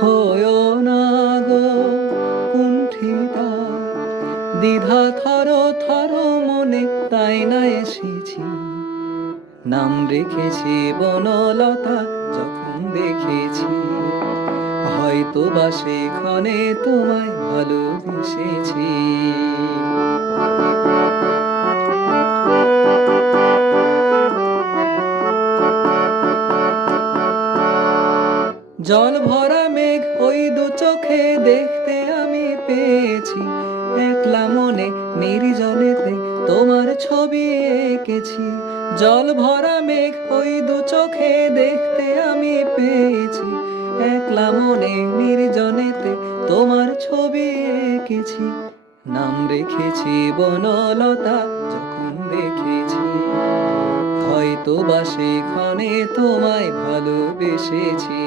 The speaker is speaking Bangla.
হয়ো না গো কুণ্ঠিতা, দ্বিধা থর থর মনে, তাই না এসেছি। নাম রেখেছি বনলতা যখন দেখেছি, হয়তো বা সেখানে তোমায় ভালোবেসেছি। জল ভরা মেঘ ওই দু চোখে দেখতে আমি পেয়েছি, একলা মনে নির্জনেতে তোমার ছবি এঁকেছি। জল ভরা মেঘ ওই দু চোখে দেখতে আমি পেয়েছি, একলা মনে নির্জনেতে তোমার ছবি এঁকেছি। নাম রেখেছি বনলতা যখন দেখেছি, হয়তো বা সেখানে তোমায় ভালোবেসেছি।